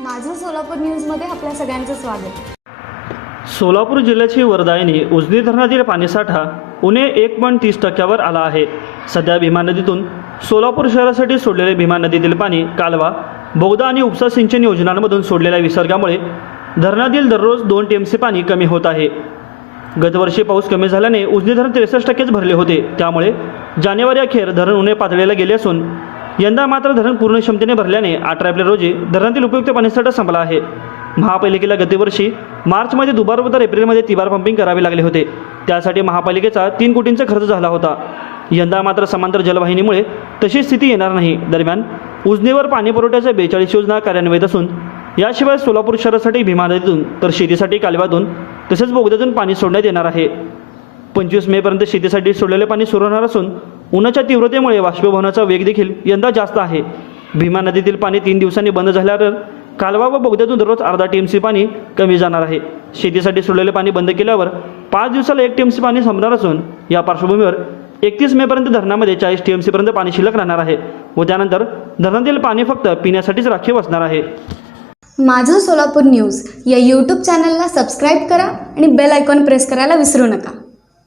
माझं सोलापूर न्यूजमध्ये आपल्या सगळ्यांचं स्वागत. सोलापूर जिल्ह्याची वरदायनी उजनी धरणातील पाणीसाठा उणे एक पॉईंट तीस टक्क्यावर आला आहे. सध्या भीमा नदीतून सोलापूर शहरासाठी सोडलेले भीमा नदीतील पाणी कालवा बोगदा आणि उपसा सिंचन योजनांमधून सोडलेल्या विसर्गामुळे धरणातील दररोज दोन टी एम सी पाणी कमी होत आहे. गतवर्षी पाऊस कमी झाल्याने उजनी धरण त्रेसष्ट टक्केच भरले होते. त्यामुळे जानेवारी अखेर धरण उणे पातळीला गेले असून यंदा मात्र धरण पूर्ण क्षमतेने भरल्याने अठरा एप्रिल रोजी धरणातील उपयुक्त पाणीसाठा संपला आहे. महापालिकेला गतवर्षी मार्चमध्ये दुबार व तर एप्रिलमध्ये तिबार पंपिंग करावे लागले होते. त्यासाठी महापालिकेचा तीन कोटींचा खर्च झाला होता. यंदा मात्र समांतर जलवाहिनीमुळे तशी स्थिती येणार नाही. दरम्यान उजनीवर पाणी पुरवठ्याच्या बेचाळीस योजना कार्यान्वित असून याशिवाय सोलापूर शहरासाठी भीमा नदीतून तर शेतीसाठी कालव्यातून तसेच बोगद्यातून पाणी सोडण्यात येणार आहे. पंचवीस मेपर्यंत शेतीसाठी सोडलेले पाणी सुरू होणार असून उन्हाच्या तीव्रतेमुळे बाष्पीभवनाचा वेग देखील यंदा जास्त आहे. भीमा नदीतील पाणी तीन दिवसांनी बंद झाल्यावर कालवा व बोगद्यातून दररोज अर्धा टी एम सी पाणी कमी जाणार आहे. शेतीसाठी सोडलेले पाणी बंद केल्यावर पाच दिवसाला एक टी एम सी पाणी संपणार असून या पार्श्वभूमीवर एकतीस मेपर्यंत धरणामध्ये चाळीस टी एम सीपर्यंत पाणी शिल्लक राहणार आहे व त्यानंतर धरणातील पाणी फक्त पिण्यासाठीच राखीव असणार आहे. माझं सोलापूर न्यूज या यूट्यूब चॅनलला सबस्क्राईब करा आणि बेल आयकॉन प्रेस करायला विसरू नका.